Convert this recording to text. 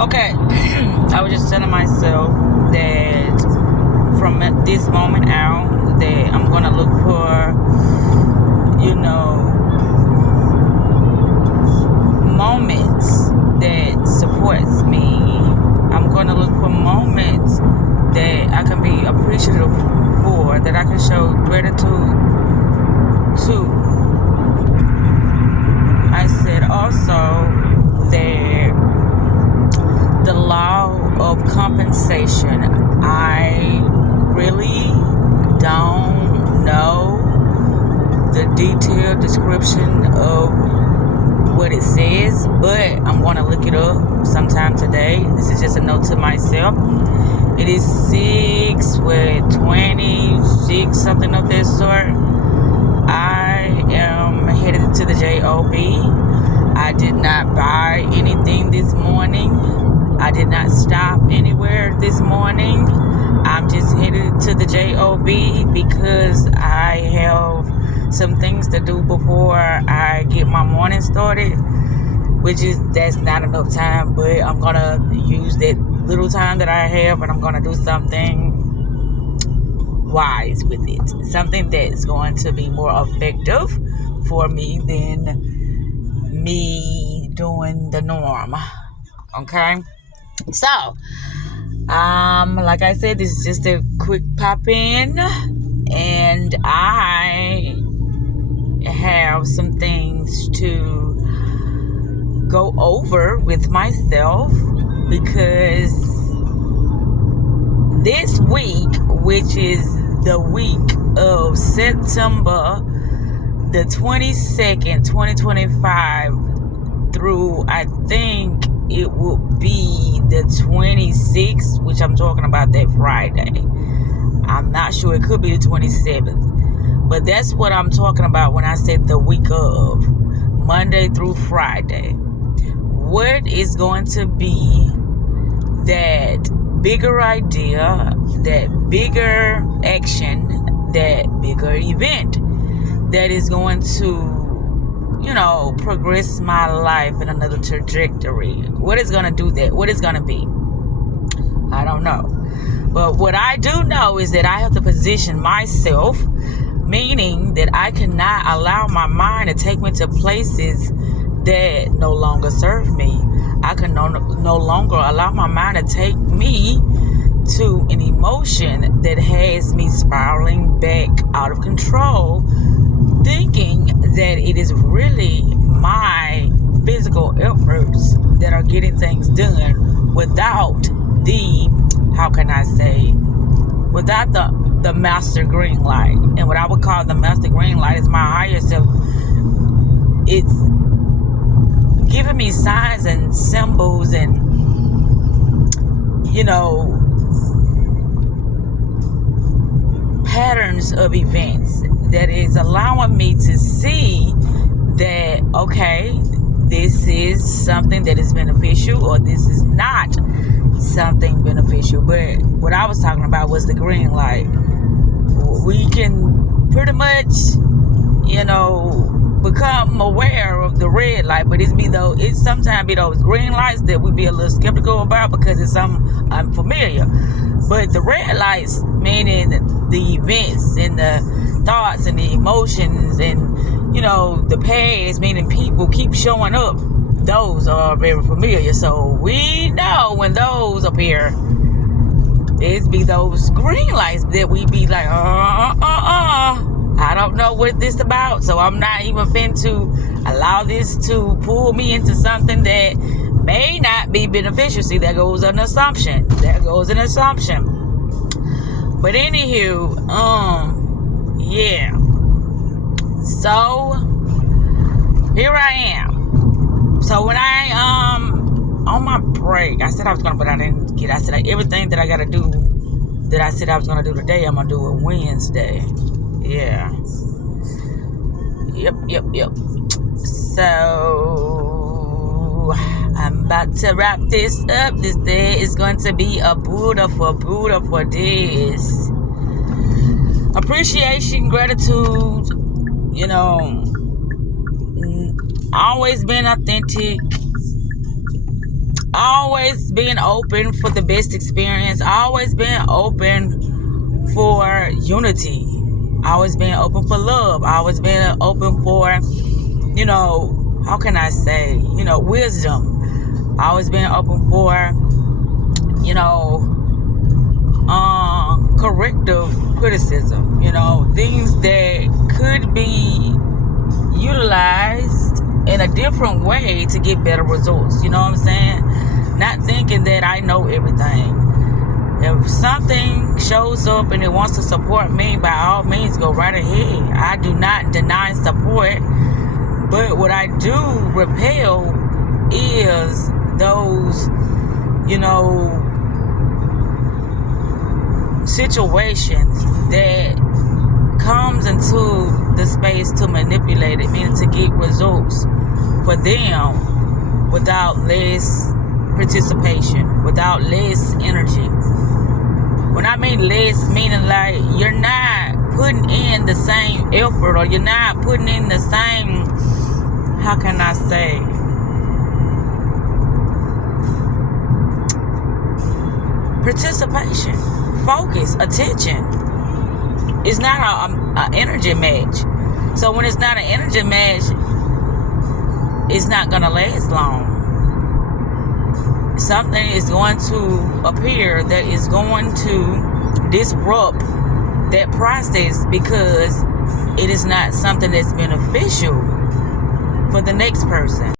Okay, I was just telling myself that from this moment out that I'm gonna look for, moments that supports me. I'm gonna look for moments that I can be appreciative for, that I can show gratitude to. I said also that the law of compensation, I really don't know the detailed description of what it says, but I'm going to look it up sometime today. This is just a note to myself. It is 6:26, something of this sort. I am headed to the job. I did not buy anything this morning. I did not stop anywhere this morning. I'm just headed to the job because I have some things to do before I get my morning started, that's not enough time, but I'm gonna use that little time that I have and I'm gonna do something wise with it, something that's going to be more effective for me than me doing the norm. Okay, so like I said, this is just a quick pop in, and I have some things to go over with myself, because this week, which is the week of September the 22nd, 2025 through, I think it will be the 26th, which I'm talking about that Friday. I'm not sure, it could be the 27th. But that's what I'm talking about when I said the week of, Monday through Friday. What is going to be that bigger idea, that bigger action, that bigger event that is going to, progress my life in another trajectory? What is going to do that? What is going to be? I don't know. But what I do know is that I have to position myself, meaning that I cannot allow my mind to take me to places that no longer serve me. I can no longer allow my mind to take me to an emotion that has me spiraling back out of control, thinking that it is really my physical efforts that are getting things done without without the master green light. And what I would call the master green light is my higher self. It's giving me signs and symbols and, patterns of events that is allowing me to see that, okay, this is something that is beneficial, or this is not something beneficial. But what I was talking about was the green light. We can pretty much, become aware of the red light, but it sometimes be those green lights that we be a little skeptical about because it's something unfamiliar. But the red lights, meaning the events and the thoughts and the emotions and, the past, meaning people keep showing up, those are very familiar. So we know when those appear, it's be those green lights that we be like, I don't know what this about, so I'm not even finna to allow this to pull me into something that may not be beneficial. See, there goes an assumption. But anywho, yeah. So here I am. So when I on my break, I said I was gonna, but I didn't get. I said everything that I gotta do, that I said I was gonna do today, I'm gonna do it Wednesday. Yeah. Yep. So I'm about to wrap this up. This day is going to be a beautiful days. Appreciation, gratitude, always been authentic, always been open for the best experience. Always been open for unity. Always been open for love. Always been open for, how can I say, wisdom. Always been open for, corrective criticism. Things that could be utilized in a different way to get better results. You know what I'm saying? Not thinking that I know everything. If something shows up and it wants to support me, by all means, go right ahead. I do not deny support, but what I do repel is those, situations that comes into the space to manipulate it, meaning to get results for them without less participation, without less energy. When I mean less, meaning like you're not putting in the same effort, or you're not putting in the same, how can I say, participation, focus, attention. It's not an energy match. So when it's not an energy match, it's not going to last long. Something is going to appear that is going to disrupt that process because it is not something that's beneficial for the next person.